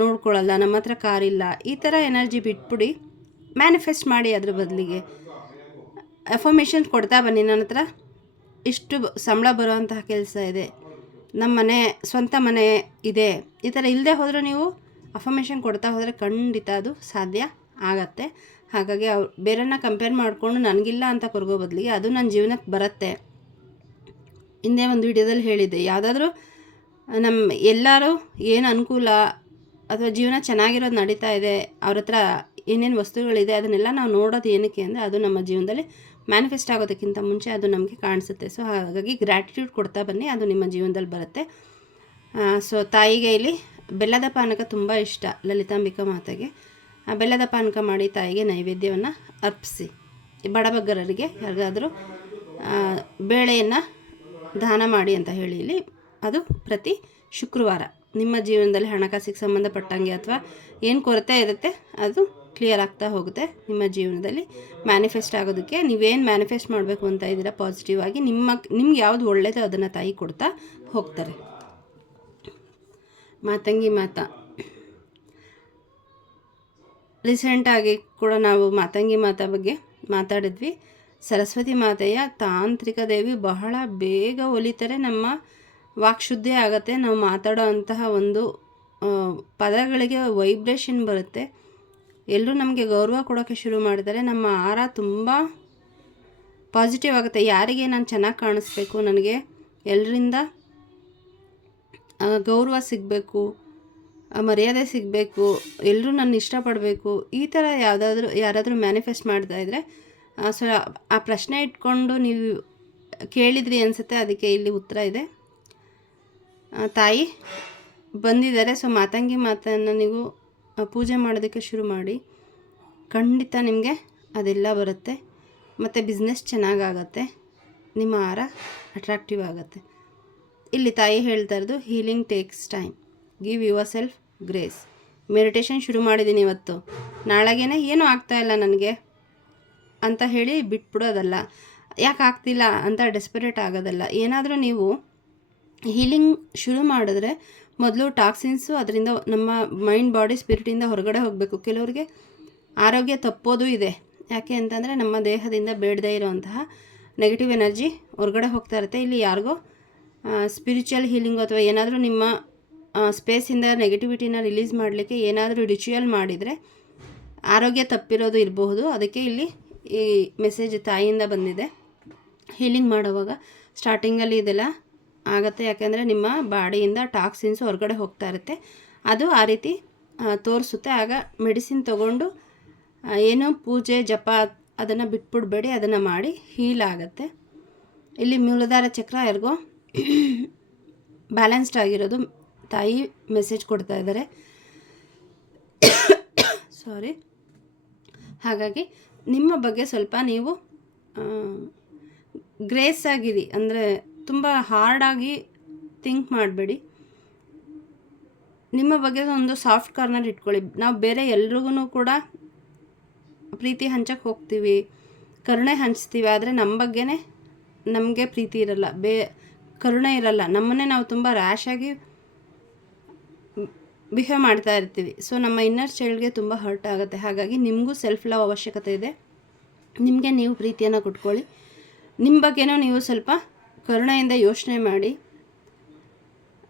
ನೋಡ್ಕೊಳ್ಳಲ್ಲ, ನಮ್ಮ ಹತ್ರ ಕಾರಿಲ್ಲ, ಈ ಥರ ಎನರ್ಜಿ ಬಿಟ್ಬಿಡಿ. ಮ್ಯಾನಿಫೆಸ್ಟ್ ಮಾಡಿ. ಅದ್ರ ಬದಲಿಗೆ ಅಫರ್ಮೇಷನ್ ಕೊಡ್ತಾ ಬನ್ನಿ. ನನ್ನ ಹತ್ರ ಇಷ್ಟು ಸಂಬಳ ಬರೋವಂತಹ ಕೆಲಸ ಇದೆ, ನಮ್ಮ ಮನೆ ಸ್ವಂತ ಮನೆ ಇದೆ, ಈ ಥರ ಇಲ್ಲದೆ ಹೋದರೂ ನೀವು ಅಫರ್ಮೇಷನ್ ಕೊಡ್ತಾ ಹೋದರೆ ಖಂಡಿತ ಅದು ಸಾಧ್ಯ ಆಗತ್ತೆ. ಹಾಗಾಗಿ ಬೇರೆಯನ್ನ ಕಂಪೇರ್ ಮಾಡಿಕೊಂಡು ನನಗಿಲ್ಲ ಅಂತ ಕೊರಗೋ ಬದಲಿಗೆ ಅದು ನನ್ನ ಜೀವನಕ್ಕೆ ಬರುತ್ತೆ. ಹಿಂದೆ ಒಂದು ವಿಡಿಯೋದಲ್ಲಿ ಹೇಳಿದ್ದೆ, ಯಾವುದಾದ್ರೂ ನಮ್ಮ ಎಲ್ಲರೂ ಏನು ಅನುಕೂಲ ಅಥವಾ ಜೀವನ ಚೆನ್ನಾಗಿರೋದು ನಡೀತಾ ಇದೆ, ಅವ್ರ ಹತ್ರ ಏನೇನು ವಸ್ತುಗಳಿದೆ ಅದನ್ನೆಲ್ಲ ನಾವು ನೋಡೋದು ಏನಕ್ಕೆ ಅಂದರೆ ಅದು ನಮ್ಮ ಜೀವನದಲ್ಲಿ ಮ್ಯಾನಿಫೆಸ್ಟ್ ಆಗೋದಕ್ಕಿಂತ ಮುಂಚೆ ಅದು ನಮಗೆ ಕಾಣಿಸುತ್ತೆ. ಸೊ ಹಾಗಾಗಿ ಗ್ರ್ಯಾಟಿಟ್ಯೂಡ್ ಕೊಡ್ತಾ ಬನ್ನಿ, ಅದು ನಿಮ್ಮ ಜೀವನದಲ್ಲಿ ಬರುತ್ತೆ. ಸೊ ತಾಯಿಗೆ ಇಲ್ಲಿ ಬೆಲ್ಲದ ಪಾನಕ ತುಂಬ ಇಷ್ಟ, ಲಲಿತಾಂಬಿಕಾ ಮಾತೆಗೆ. ಬೆಲ್ಲದ ಪಾನಕ ಮಾಡಿ ತಾಯಿಗೆ ನೈವೇದ್ಯವನ್ನು ಅರ್ಪಿಸಿ. ಬಡಬಗ್ಗರರಿಗೆ ಯಾರಿಗಾದರೂ ಬೇಳೆಯನ್ನು ದಾನ ಮಾಡಿ ಅಂತ ಹೇಳಿ ಇಲ್ಲಿ ಅದು ಪ್ರತಿ ಶುಕ್ರವಾರ ನಿಮ್ಮ ಜೀವನದಲ್ಲಿ ಹಣಕಾಸಿಗೆ ಸಂಬಂಧಪಟ್ಟಂಗೆ ಅಥವಾ ಏನು ಕೊರತೆ ಇರುತ್ತೆ ಅದು ಕ್ಲಿಯರ್ ಆಗ್ತಾ ಹೋಗುತ್ತೆ. ನಿಮ್ಮ ಜೀವನದಲ್ಲಿ ಮ್ಯಾನಿಫೆಸ್ಟ್ ಆಗೋದಕ್ಕೆ ನೀವೇನು ಮ್ಯಾನಿಫೆಸ್ಟ್ ಮಾಡಬೇಕು ಅಂತ ಇದ್ದೀರಾ ಪಾಸಿಟಿವ್ ಆಗಿ ನಿಮ್ಗೆ ಯಾವುದು ಒಳ್ಳೆಯದು ಅದನ್ನು ತಾಯಿ ಕೊಡ್ತಾ ಹೋಗ್ತಾರೆ. ಮಾತಂಗಿ ಮಾತಾ ರೀಸೆಂಟಾಗಿ ಕೂಡ ನಾವು ಮಾತಂಗಿ ಮಾತಾ ಬಗ್ಗೆ ಮಾತಾಡಿದ್ವಿ. ಸರಸ್ವತಿ ಮಾತೆಯ ತಾಂತ್ರಿಕ ದೇವಿ ಬಹಳ ಬೇಗ ಒಲಿತಾರೆ. ನಮ್ಮ ವಾಕ್ಶುದ್ಧಿ ಆಗುತ್ತೆ. ನಾವು ಮಾತಾಡೋ ಅಂತಹ ಒಂದು ಪದಗಳಿಗೆ ವೈಬ್ರೇಷನ್ ಬರುತ್ತೆ. ಎಲ್ಲರೂ ನಮಗೆ ಗೌರವ ಕೊಡೋಕ್ಕೆ ಶುರು ಮಾಡಿದರೆ ನಮ್ಮ ಆರ ತುಂಬ ಪಾಸಿಟಿವ್ ಆಗುತ್ತೆ. ಯಾರಿಗೆ ನಾನು ಚೆನ್ನಾಗಿ ಕಾಣಿಸ್ಬೇಕು, ನನಗೆ ಎಲ್ಲರಿಂದ ಗೌರವ ಸಿಗಬೇಕು, ಮರ್ಯಾದೆ ಸಿಗಬೇಕು, ಎಲ್ಲರೂ ನನ್ನ ಇಷ್ಟಪಡಬೇಕು, ಈ ಥರ ಯಾರಾದರೂ ಮ್ಯಾನಿಫೆಸ್ಟ್ ಮಾಡ್ತಾಯಿದ್ರೆ ಸೊ ಆ ಪ್ರಶ್ನೆ ಇಟ್ಕೊಂಡು ನೀವು ಕೇಳಿದ್ರಿ ಅನಿಸುತ್ತೆ. ಅದಕ್ಕೆ ಇಲ್ಲಿ ಉತ್ತರ ಇದೆ. ತಾಯಿ ಬಂದಿದ್ದಾರೆ. ಸೊ ಮಾತಂಗಿ ಮಾತನ್ನು ನೀವು ಪೂಜೆ ಮಾಡೋದಕ್ಕೆ ಶುರು ಮಾಡಿ. ಖಂಡಿತ ನಿಮಗೆ ಅದೆಲ್ಲ ಬರುತ್ತೆ. ಮತ್ತು ಬಿಸ್ನೆಸ್ ಚೆನ್ನಾಗಾಗತ್ತೆ, ನಿಮ್ಮ ಆರ ಅಟ್ರಾಕ್ಟಿವ್ ಆಗುತ್ತೆ. ಇಲ್ಲಿ ತಾಯಿ ಹೇಳ್ತಾ ಇರೋದು, healing takes time, give your self grace. Meditation ಶುರು ಮಾಡಿದ್ದೀನಿ ಇವತ್ತು, ನಾಳೆಗೇ ಏನೂ ಆಗ್ತಾಯಿಲ್ಲ ನನಗೆ ಅಂತ ಹೇಳಿ ಬಿಟ್ಬಿಡೋದಲ್ಲ. ಯಾಕೆ ಆಗ್ತಿಲ್ಲ ಅಂತ ಡೆಸ್ಪರೇಟ್ ಆಗೋದಲ್ಲ. ಏನಾದರೂ ನೀವು ಹೀಲಿಂಗ್ ಶುರು ಮಾಡಿದ್ರೆ ಮೊದಲು ಟಾಕ್ಸಿನ್ಸು ಅದರಿಂದ ನಮ್ಮ ಮೈಂಡ್ ಬಾಡಿ ಸ್ಪಿರಿಟಿಂದ ಹೊರಗಡೆ ಹೋಗಬೇಕು. ಕೆಲವರಿಗೆ ಆರೋಗ್ಯ ತಪ್ಪೋದು ಇದೆ. ಯಾಕೆ ಅಂತಂದರೆ ನಮ್ಮ ದೇಹದಿಂದ ಬೇಡದೇ ಇರೋವಂತಹ ನೆಗೆಟಿವ್ ಎನರ್ಜಿ ಹೊರಗಡೆ ಹೋಗ್ತಾ ಇರುತ್ತೆ. ಇಲ್ಲಿ ಯಾರಿಗೋ ಸ್ಪಿರಿಚುವಲ್ ಹೀಲಿಂಗ್ ಅಥವಾ ಏನಾದರೂ ನಿಮ್ಮ ಸ್ಪೇಸಿಂದ ನೆಗೆಟಿವಿಟಿನ ರಿಲೀಸ್ ಮಾಡಲಿಕ್ಕೆ ಏನಾದರೂ ರಿಚುವಲ್ ಮಾಡಿದರೆ ಆರೋಗ್ಯ ತಪ್ಪಿರೋದು ಇರಬಹುದು. ಅದಕ್ಕೆ ಇಲ್ಲಿ ಈ ಮೆಸೇಜ್ ತಾಯಿಯಿಂದ ಬಂದಿದೆ. ಹೀಲಿಂಗ್ ಮಾಡುವಾಗ ಸ್ಟಾರ್ಟಿಂಗಲ್ಲಿ ಇದೆಲ್ಲ ಆಗುತ್ತೆ. ಯಾಕೆಂದರೆ ನಿಮ್ಮ ಬಾಡಿಯಿಂದ ಟಾಕ್ಸಿನ್ಸ್ ಹೊರಗಡೆ ಹೋಗ್ತಾ ಇರುತ್ತೆ. ಅದು ಆ ರೀತಿ ತೋರಿಸುತ್ತೆ. ಆಗ ಮೆಡಿಸಿನ್ ತೊಗೊಂಡು ಏನೋ ಪೂಜೆ ಜಪ ಅದನ್ನು ಬಿಟ್ಬಿಡ್ಬೇಡಿ, ಅದನ್ನು ಮಾಡಿ ಹೀಲ್ ಆಗುತ್ತೆ. ಇಲ್ಲಿ ಮೂಲಾಧಾರ ಚಕ್ರ ಯಾರಿಗೋ ಬ್ಯಾಲೆನ್ಸ್ಡ್ ಆಗಿರೋದು ತಾಯಿ ಮೆಸೇಜ್ ಕೊಡ್ತಾ ಇದ್ದಾರೆ. ಸಾರಿ. ಹಾಗಾಗಿ ನಿಮ್ಮ ಬಗ್ಗೆ ಸ್ವಲ್ಪ ನೀವು ಗ್ರೇಸ್ ಆಗಿರಿ. ಅಂದರೆ ತುಂಬ ಹಾರ್ಡಾಗಿ ಥಿಂಕ್ ಮಾಡಬೇಡಿ. ನಿಮ್ಮ ಬಗ್ಗೆ ಒಂದು ಸಾಫ್ಟ್ ಕಾರ್ನರ್ ಇಟ್ಕೊಳ್ಳಿ. ನಾವು ಬೇರೆ ಎಲ್ರಿಗೂ ಕೂಡ ಪ್ರೀತಿ ಹಂಚಕ್ಕೆ ಹೋಗ್ತೀವಿ, ಕರುಣೆ ಹಂಚ್ತೀವಿ. ಆದರೆ ನಮ್ಮ ಬಗ್ಗೆನೇ ನಮಗೆ ಪ್ರೀತಿ ಇರಲ್ಲ, ಕರುಣೆ ಇರಲ್ಲ. ನಮ್ಮನ್ನೇ ನಾವು ತುಂಬ ರ್ಯಾಶಾಗಿ ಬಿಹೇವ್ ಮಾಡ್ತಾ ಇರ್ತೀವಿ. ಸೊ ನಮ್ಮ ಇನ್ನರ್ ಚೈಲ್ಡ್ಗೆ ತುಂಬ ಹರ್ಟ್ ಆಗುತ್ತೆ. ಹಾಗಾಗಿ ನಿಮಗೂ ಸೆಲ್ಫ್ ಲವ್ ಅವಶ್ಯಕತೆ ಇದೆ. ನಿಮಗೆ ನೀವು ಪ್ರೀತಿಯನ್ನು ಕೊಟ್ಕೊಳ್ಳಿ. ನಿಮ್ಮ ಬಗ್ಗೆನೂ ನೀವು ಸ್ವಲ್ಪ ಕರುಣೆಯಿಂದ ಯೋಚನೆ ಮಾಡಿ.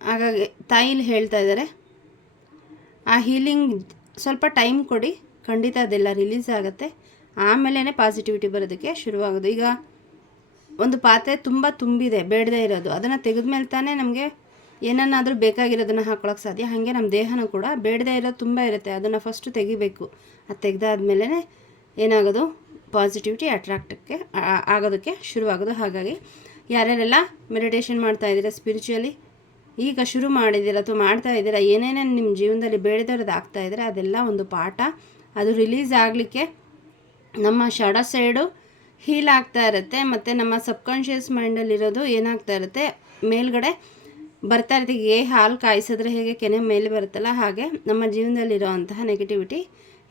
ಹಾಗಾಗಿ ತಾಯಿಲಿ ಹೇಳ್ತಾ ಇದ್ದಾರೆ, ಆ ಹೀಲಿಂಗ್ ಸ್ವಲ್ಪ ಟೈಮ್ ಕೊಡಿ, ಖಂಡಿತ ಅದೆಲ್ಲ ರಿಲೀಸ್ ಆಗುತ್ತೆ. ಆಮೇಲೆ ಪಾಸಿಟಿವಿಟಿ ಬರೋದಕ್ಕೆ ಶುರುವಾಗೋದು. ಈಗ ಒಂದು ಪಾತ್ರೆ ತುಂಬ ತುಂಬಿದೆ ಬೇಡದೇ ಇರೋದು, ಅದನ್ನು ತೆಗೆದ್ಮೇಲೆ ತಾನೇ ನಮಗೆ ಏನನ್ನಾದರೂ ಬೇಕಾಗಿರೋದನ್ನು ಹಾಕ್ಕೊಳಕ್ಕೆ ಸಾಧ್ಯ. ಹಾಗೆ ನಮ್ಮ ದೇಹನೂ ಕೂಡ ಬೇಡದೇ ಇರೋದು ತುಂಬ ಇರುತ್ತೆ, ಅದನ್ನು ಫಸ್ಟು ತೆಗಿಬೇಕು. ಅದು ತೆಗೆದಾದ್ಮೇಲೆ ಏನಾಗೋದು, ಪಾಸಿಟಿವಿಟಿ ಅಟ್ರಾಕ್ಟಕ್ಕೆ ಆಗೋದಕ್ಕೆ ಶುರುವಾಗೋದು. ಹಾಗಾಗಿ ಯಾರ್ಯಾರೆಲ್ಲ ಮೆಡಿಟೇಷನ್ ಮಾಡ್ತಾಯಿದ್ದೀರಾ, ಸ್ಪಿರಿಚುವಲಿ ಈಗ ಶುರು ಮಾಡಿದ್ದೀರ ಅಥವಾ ಮಾಡ್ತಾ ಇದ್ದೀರಾ, ಏನೇನೇ ನಿಮ್ಮ ಜೀವನದಲ್ಲಿ ಬೇಡದವ್ರದ್ದು ಆಗ್ತಾಯಿದ್ರೆ ಅದೆಲ್ಲ ಒಂದು ಪಾಠ. ಅದು ರಿಲೀಸ್ ಆಗಲಿಕ್ಕೆ ನಮ್ಮ ಶಾಡೋ ಸೈಡು ಹೀಲ್ ಆಗ್ತಾ ಇರುತ್ತೆ, ಮತ್ತು ನಮ್ಮ ಸಬ್ಕಾನ್ಷಿಯಸ್ ಮೈಂಡಲ್ಲಿರೋದು ಏನಾಗ್ತಾ ಇರುತ್ತೆ, ಮೇಲ್ಗಡೆ ಬರ್ತಾ ಇರುತ್ತೆ. ಹೇಗೆ ಹಾಲು ಕಾಯಿಸಿದ್ರೆ ಹೇಗೆ ಕೆನೆ ಮೇಲೆ ಬರುತ್ತಲ್ಲ, ಹಾಗೆ ನಮ್ಮ ಜೀವನದಲ್ಲಿರೋ ಅಂತಹ ನೆಗೆಟಿವಿಟಿ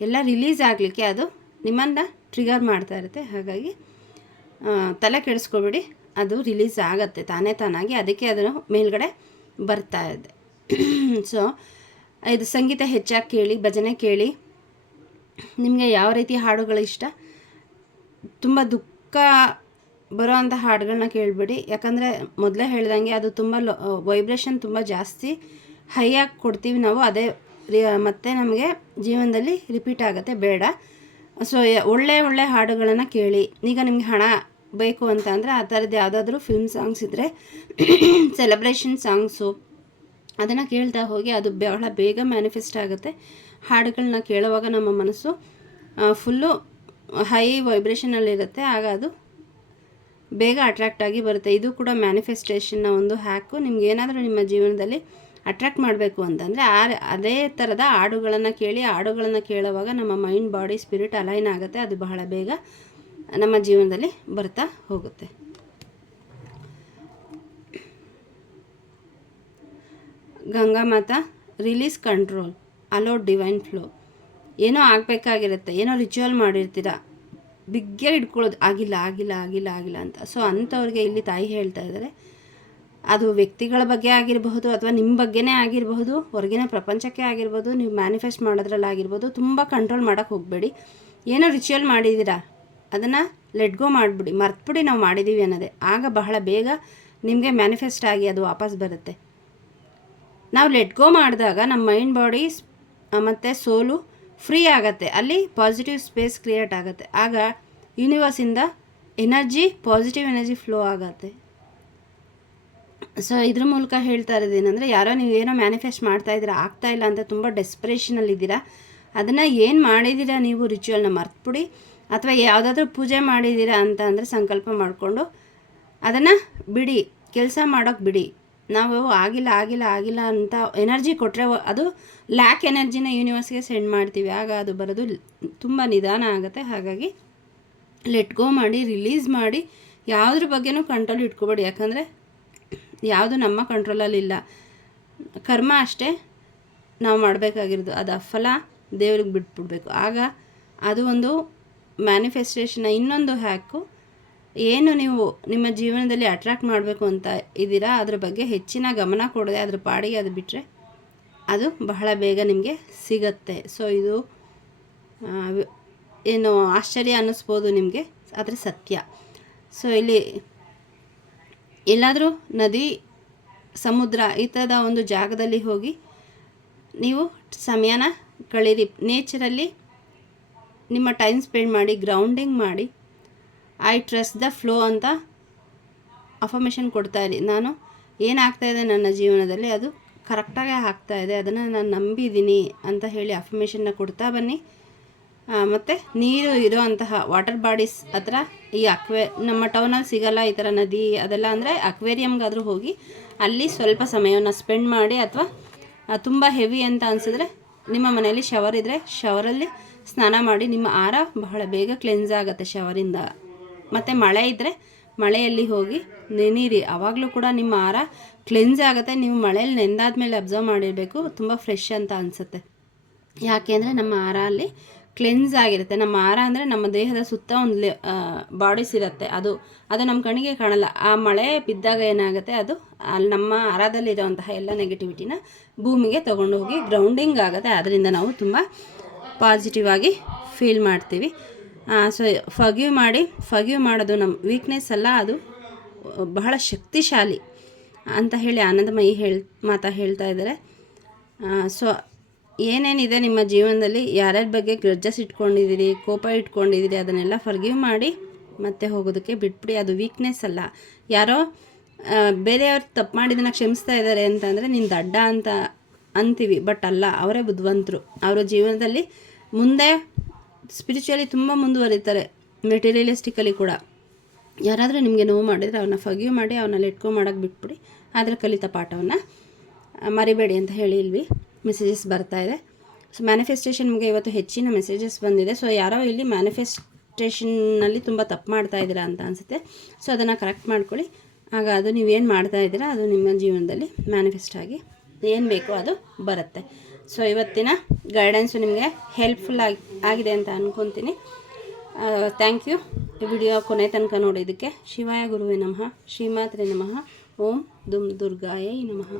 ಎಲ್ಲ ರಿಲೀಸ್ ಆಗಲಿಕ್ಕೆ ಅದು ನಿಮ್ಮನ್ನು ಟ್ರಿಗರ್ ಮಾಡ್ತಾ ಇರುತ್ತೆ. ಹಾಗಾಗಿ ತಲೆ ಕೆಡಿಸ್ಕೊಬೇಡಿ, ಅದು ರಿಲೀಸ್ ಆಗುತ್ತೆ ತಾನಾಗಿ, ಅದಕ್ಕೆ ಅದನ್ನು ಮೇಲ್ಗಡೆ ಬರ್ತಾ ಇದೆ. ಸೊ ಇದು ಸಂಗೀತ ಹೆಚ್ಚಾಗಿ ಕೇಳಿ, ಭಜನೆ ಕೇಳಿ. ನಿಮಗೆ ಯಾವ ರೀತಿ ಹಾಡುಗಳು ಇಷ್ಟ, ತುಂಬ ದುಃಖ ಬರೋ ಅಂಥ ಹಾಡುಗಳನ್ನ ಕೇಳಬೇಡಿ. ಯಾಕಂದರೆ ಮೊದಲೇ ಹೇಳ್ದಂಗೆ ಅದು ತುಂಬ ವೈಬ್ರೇಷನ್ ತುಂಬ ಜಾಸ್ತಿ ಹೈಯಾಗಿ ಕೊಡ್ತೀವಿ ನಾವು, ಅದೇ ಮತ್ತೆ ನಮಗೆ ಜೀವನದಲ್ಲಿ ರಿಪೀಟ್ ಆಗುತ್ತೆ, ಬೇಡ. ಸೊ ಒಳ್ಳೆ ಹಾಡುಗಳನ್ನು ಕೇಳಿ. ಈಗ ನಿಮಗೆ ಹಣ ಬೇಕು ಅಂತ ಅಂದರೆ ಆ ಥರದ್ದು ಯಾವುದಾದ್ರೂ ಫಿಲ್ಮ್ ಸಾಂಗ್ಸ್ ಇದ್ದರೆ ಸೆಲೆಬ್ರೇಷನ್ ಸಾಂಗ್ಸು ಅದನ್ನು ಕೇಳ್ತಾ ಹೋಗಿ, ಅದು ಬಹಳ ಬೇಗ ಮ್ಯಾನಿಫೆಸ್ಟ್ ಆಗುತ್ತೆ. ಹಾಡುಗಳನ್ನ ಕೇಳುವಾಗ ನಮ್ಮ ಮನಸ್ಸು ಫುಲ್ಲು ಹೈ ವೈಬ್ರೇಷನಲ್ಲಿರುತ್ತೆ, ಆಗ ಅದು ಬೇಗ ಅಟ್ರ್ಯಾಕ್ಟ್ ಆಗಿ ಬರುತ್ತೆ. ಇದು ಕೂಡ ಮ್ಯಾನಿಫೆಸ್ಟೇಷನ್ನ ಒಂದು ಹ್ಯಾಕು. ನಿಮ್ಗೆ ಏನಾದರೂ ನಿಮ್ಮ ಜೀವನದಲ್ಲಿ ಅಟ್ರ್ಯಾಕ್ಟ್ ಮಾಡಬೇಕು ಅಂತಂದರೆ ಅದೇ ಥರದ ಹಾಡುಗಳನ್ನು ಕೇಳಿ. ಹಾಡುಗಳನ್ನು ಕೇಳುವಾಗ ನಮ್ಮ ಮೈಂಡ್, ಬಾಡಿ, ಸ್ಪಿರಿಟ್ ಅಲೈನ್ ಆಗುತ್ತೆ, ಅದು ಬಹಳ ಬೇಗ ನಮ್ಮ ಜೀವನದಲ್ಲಿ ಬರ್ತಾ ಹೋಗುತ್ತೆ. ಗಂಗಾ ಮಾತಾ release control, allow divine flow. ಏನೋ ಆಗಬೇಕಾಗಿರುತ್ತೆ, ಏನೋ ರಿಚುವಲ್ ಮಾಡಿರ್ತೀರ, ಬಿಗ್ಗೆ ಹಿಡ್ಕೊಳ್ಳೋದು ಆಗಿಲ್ಲ ಅಂತ. ಸೊ ಅಂಥವ್ರಿಗೆ ಇಲ್ಲಿ ತಾಯಿ ಹೇಳ್ತಾ ಇದ್ದಾರೆ, ಅದು ವ್ಯಕ್ತಿಗಳ ಬಗ್ಗೆ ಆಗಿರಬಹುದು ಅಥವಾ ನಿಮ್ಮ ಬಗ್ಗೆನೇ ಆಗಿರಬಹುದು, ಹೊರಗಿನ ಪ್ರಪಂಚಕ್ಕೆ ಆಗಿರ್ಬೋದು, ನೀವು ಮ್ಯಾನಿಫೆಸ್ಟ್ ಮಾಡೋದ್ರಲ್ಲಾಗಿರ್ಬೋದು. ತುಂಬ ಕಂಟ್ರೋಲ್ ಮಾಡೋಕ್ಕೆ ಹೋಗಬೇಡಿ. ಏನೋ ರಿಚುವಲ್ ಮಾಡಿದ್ದೀರಾ, ಅದನ್ನು ಲೆಟ್ ಗೋ ಮಾಡಿಬಿಡಿ, ಮರ್ತುಬಿಡಿ ನಾವು ಮಾಡಿದ್ದೀವಿ ಅನ್ನೋದೇ. ಆಗ ಬಹಳ ಬೇಗ ನಿಮಗೆ ಮ್ಯಾನಿಫೆಸ್ಟ್ ಆಗಿ ಅದು ವಾಪಸ್ ಬರುತ್ತೆ. ನಾವು ಲೆಟ್ ಗೋ ಮಾಡಿದಾಗ ನಮ್ಮ ಮೈಂಡ್, ಬಾಡಿ ಮತ್ತು ಸೋಲು ಫ್ರೀ ಆಗುತ್ತೆ, ಅಲ್ಲಿ ಪಾಸಿಟಿವ್ ಸ್ಪೇಸ್ ಕ್ರಿಯೇಟ್ ಆಗುತ್ತೆ. ಆಗ ಯೂನಿವರ್ಸಿಂದ ಎನರ್ಜಿ, ಪಾಸಿಟಿವ್ ಎನರ್ಜಿ ಫ್ಲೋ ಆಗುತ್ತೆ. ಸೊ ಇದ್ರ ಮೂಲಕ ಹೇಳ್ತಾ ಇರೋದೇನೆಂದರೆ, ಯಾರೋ ನೀವು ಏನೋ ಮ್ಯಾನಿಫೆಸ್ಟ್ ಮಾಡ್ತಾಯಿದ್ದೀರಾ, ಆಗ್ತಾಯಿಲ್ಲ ಅಂತ ತುಂಬ ಡೆಸ್ಪ್ರೇಷನಲ್ಲಿದ್ದೀರಾ, ಅದನ್ನು ಏನು ಮಾಡಿದ್ದೀರಾ ನೀವು ರಿಚುವಲ್ನ ಮರ್ತುಬಿಡಿ. ಅಥವಾ ಯಾವುದಾದ್ರೂ ಪೂಜೆ ಮಾಡಿದ್ದೀರಾ ಅಂತ ಅಂದರೆ ಸಂಕಲ್ಪ ಮಾಡಿಕೊಂಡು ಅದನ್ನು ಬಿಡಿ, ಕೆಲಸ ಮಾಡೋಕ್ಕೆ ಬಿಡಿ. ನಾವು ಆಗಿಲ್ಲ ಅಂತ ಎನರ್ಜಿ ಕೊಟ್ಟರೆ ಅದು ಲ್ಯಾಕ್ ಎನರ್ಜಿನ ಯೂನಿವರ್ಸ್ಗೆ ಸೆಂಡ್ ಮಾಡ್ತೀವಿ, ಆಗ ಅದು ಬರೋದು ತುಂಬ ನಿಧಾನ ಆಗುತ್ತೆ. ಹಾಗಾಗಿ ಲೆಟ್ ಗೋ ಮಾಡಿ, ರಿಲೀಸ್ ಮಾಡಿ, ಯಾವುದ್ರ ಬಗ್ಗೆನೂ ಕಂಟ್ರೋಲ್ ಇಟ್ಕೋಬೇಡಿ. ಯಾಕಂದರೆ ಯಾವುದು ನಮ್ಮ ಕಂಟ್ರೋಲಲ್ಲಿಲ್ಲ. ಕರ್ಮ ಅಷ್ಟೇ ನಾವು ಮಾಡಬೇಕಾಗಿರೋದು, ಅದು ಫಲ ದೇವ್ರಿಗೆ ಬಿಟ್ಬಿಡ್ಬೇಕು. ಆಗ ಅದು ಒಂದು ಮ್ಯಾನಿಫೆಸ್ಟೇಷನ್ನ ಇನ್ನೊಂದು ಹ್ಯಾಕು. ಏನು ನೀವು ನಿಮ್ಮ ಜೀವನದಲ್ಲಿ ಅಟ್ರ್ಯಾಕ್ಟ್ ಮಾಡಬೇಕು ಅಂತ ಇದ್ದೀರಾ, ಅದ್ರ ಬಗ್ಗೆ ಹೆಚ್ಚಿನ ಗಮನ ಕೊಡದೆ ಅದ್ರ ಪಾಡಿಗೆ ಅದು ಬಿಟ್ಟರೆ ಅದು ಬಹಳ ಬೇಗ ನಿಮಗೆ ಸಿಗತ್ತೆ. ಸೊ ಇದು ಏನು ಆಶ್ಚರ್ಯ ಅನ್ನಿಸ್ಬೋದು ನಿಮಗೆ, ಆದರೆ ಸತ್ಯ. ಸೊ ಇಲ್ಲಿ ಎಲ್ಲಾದರೂ ನದಿ, ಸಮುದ್ರ ಈ ಥರದ ಒಂದು ಜಾಗದಲ್ಲಿ ಹೋಗಿ ನೀವು ಸಮಯನ ಕಳೀರಿ. ನೇಚರಲ್ಲಿ ನಿಮ್ಮ ಟೈಮ್ ಸ್ಪೆಂಡ್ ಮಾಡಿ, ಗ್ರೌಂಡಿಂಗ್ ಮಾಡಿ. ಐ ಟ್ರಸ್ಟ್ ದ ಫ್ಲೋ ಅಂತ ಅಫರ್ಮೇಷನ್ ಕೊಡ್ತಾಯಿರಿ. ನಾನು ಏನಾಗ್ತಾಯಿದೆ ನನ್ನ ಜೀವನದಲ್ಲಿ ಅದು ಕರೆಕ್ಟಾಗಿ ಆಗ್ತಾಯಿದೆ, ಅದನ್ನು ನಾನು ನಂಬಿದ್ದೀನಿ ಅಂತ ಹೇಳಿ ಅಫರ್ಮೇಷನ್ನ ಕೊಡ್ತಾ ಬನ್ನಿ. ಮತ್ತು ನೀರು ಇರೋ ಅಂತಹ ವಾಟರ್ ಬಾಡೀಸ್ ಹತ್ರ, ಈ ನಮ್ಮ ಟೌನಲ್ಲಿ ಸಿಗಲ್ಲ ಈ ಥರ ನದಿ ಅದೆಲ್ಲ ಅಂದರೆ ಅಕ್ವೇರಿಯಮ್ಗಾದರೂ ಹೋಗಿ ಅಲ್ಲಿ ಸ್ವಲ್ಪ ಸಮಯವನ್ನು ಸ್ಪೆಂಡ್ ಮಾಡಿ. ಅಥವಾ ತುಂಬ ಹೆವಿ ಅಂತ ಅನಿಸಿದ್ರೆ ನಿಮ್ಮ ಮನೆಯಲ್ಲಿ ಶವರ್ ಇದ್ದರೆ ಶವರಲ್ಲಿ ಸ್ನಾನ ಮಾಡಿ. ನಿಮ್ಮ ಆರ ಬಹಳ ಬೇಗ ಕ್ಲೆನ್ಸ್ ಆಗುತ್ತೆ ಶವರಿಂದ. ಮತ್ತು ಮಳೆ ಇದ್ದರೆ ಮಳೆಯಲ್ಲಿ ಹೋಗಿ ನೆನೀರಿ, ಆವಾಗಲೂ ಕೂಡ ನಿಮ್ಮ ಆರ ಕ್ಲೆನ್ಸ್ ಆಗುತ್ತೆ. ನೀವು ಮಳೆಯಲ್ಲಿ ನೆಂದಾದ್ಮೇಲೆ ಅಬ್ಸರ್ವ್ ಮಾಡಿರಬೇಕು, ತುಂಬ ಫ್ರೆಶ್ ಅಂತ ಅನಿಸುತ್ತೆ. ಯಾಕೆ ಅಂದರೆ ನಮ್ಮ ಆರ ಅಲ್ಲಿ ಕ್ಲೆನ್ಸ್ ಆಗಿರುತ್ತೆ. ನಮ್ಮ ಆರ ಅಂದರೆ ನಮ್ಮ ದೇಹದ ಸುತ್ತ ಒಂದು ಬಾಡೀಸ್ ಇರುತ್ತೆ, ಅದು ನಮ್ಮ ಕಣ್ಣಿಗೆ ಕಾಣಲ್ಲ. ಆ ಮಳೆ ಬಿದ್ದಾಗ ಏನಾಗುತ್ತೆ, ಅದು ಅಲ್ಲಿ ನಮ್ಮ ಆರದಲ್ಲಿರುವಂತಹ ಎಲ್ಲ ನೆಗೆಟಿವಿಟಿನ ಭೂಮಿಗೆ ತೊಗೊಂಡು ಹೋಗಿ ಗ್ರೌಂಡಿಂಗ್ ಆಗುತ್ತೆ. ಅದರಿಂದ ನಾವು ತುಂಬ ಪಾಸಿಟಿವ್ ಆಗಿ ಫೀಲ್ ಮಾಡ್ತೀವಿ. ಸೊ ಫರ್ಗಿವ್ ಮಾಡೋದು ನಮ್ಮ ವೀಕ್ನೆಸ್ ಅಲ್ಲ, ಅದು ಬಹಳ ಶಕ್ತಿಶಾಲಿ ಅಂತ ಹೇಳಿ ಆನಂದಮಯಿ ಮಾತಾ ಹೇಳ್ತಾ ಇದ್ದಾರೆ. ಸೊ ಏನೇನಿದೆ ನಿಮ್ಮ ಜೀವನದಲ್ಲಿ, ಯಾರ್ಯಾರ ಬಗ್ಗೆ ಗ್ರಜ್ಜಸ್ ಇಟ್ಕೊಂಡಿದ್ದೀರಿ, ಕೋಪ ಇಟ್ಕೊಂಡಿದ್ದೀರಿ, ಅದನ್ನೆಲ್ಲ ಫರ್ಗಿವ್ ಮಾಡಿ ಮತ್ತೆ ಹೋಗೋದಕ್ಕೆ ಬಿಟ್ಬಿಡಿ. ಅದು ವೀಕ್ನೆಸ್ ಅಲ್ಲ. ಯಾರೋ ಬೇರೆಯವ್ರು ತಪ್ಪು ಮಾಡಿದ್ದನ್ನು ಕ್ಷಮಿಸ್ತಾ ಇದ್ದಾರೆ ಅಂತಂದರೆ ನೀನು ದಡ್ಡ ಅಂತ ಅಂತೀವಿ, ಬಟ್ ಅಲ್ಲ, ಅವರೇ ಬುದ್ಧಿವಂತರು. ಅವರ ಜೀವನದಲ್ಲಿ ಮುಂದೆ ಸ್ಪಿರಿಚುವಲಿ ತುಂಬ ಮುಂದುವರಿತಾರೆ, ಮೆಟೀರಿಯಲಿಸ್ಟಿಕಲಿ ಕೂಡ. ಯಾರಾದರೂ ನಿಮಗೆ ನೋವು ಮಾಡಿದರೆ ಅವ್ರನ್ನ ಫರ್ಗಿವ್ ಮಾಡಿ, ಅವ್ರನ್ನ ಲೆಟ್ಕೋ ಮಾಡೋಕ್ಕೆ ಬಿಟ್ಬಿಡಿ. ಆದರೆ ಕಲಿತ ಪಾಠವನ್ನು ಮರಿಬೇಡಿ ಅಂತ ಹೇಳಿ ಇಲ್ಲಿ ಮೆಸೇಜಸ್ ಬರ್ತಾಯಿದೆ. ಸೊ ಮ್ಯಾನಿಫೆಸ್ಟೇಷನ್ ನಿಮಗೆ ಇವತ್ತು ಹೆಚ್ಚಿನ ಮೆಸೇಜಸ್ ಬಂದಿದೆ. ಸೊ ಯಾರೋ ಇಲ್ಲಿ ಮ್ಯಾನಿಫೆಸ್ಟೇಷನ್ನಲ್ಲಿ ತುಂಬ ತಪ್ಪು ಮಾಡ್ತಾ ಇದ್ದೀರಾ ಅಂತ ಅನಿಸುತ್ತೆ. ಸೊ ಅದನ್ನು ಕರೆಕ್ಟ್ ಮಾಡ್ಕೊಳ್ಳಿ. ಆಗ ಅದು ನೀವೇನು ಮಾಡ್ತಾ ಇದ್ದೀರಾ ಅದು ನಿಮ್ಮ ಜೀವನದಲ್ಲಿ ಮ್ಯಾನಿಫೆಸ್ಟ್ ಆಗಿ ಏನು ಬೇಕೋ ಅದು ಬರುತ್ತೆ. ಸೊ ಇವತ್ತಿನ ಗೈಡೆನ್ಸು ನಿಮಗೆ ಹೆಲ್ಪ್ಫುಲ್ ಆಗಿದೆ ಅಂತ ಅಂದ್ಕೊತೀನಿ. Thank you. ಈ ವಿಡಿಯೋ ಕೊನೆ ತನಕ ನೋಡಿದ್ದಕ್ಕೆ. ಶಿವಾಯ ಗುರುವೇ ನಮಃ, ಶ್ರೀಮಾತ್ರೆ ನಮಃ, ಓಂ ದುರ್ಗಾಯೈ ನಮಃ.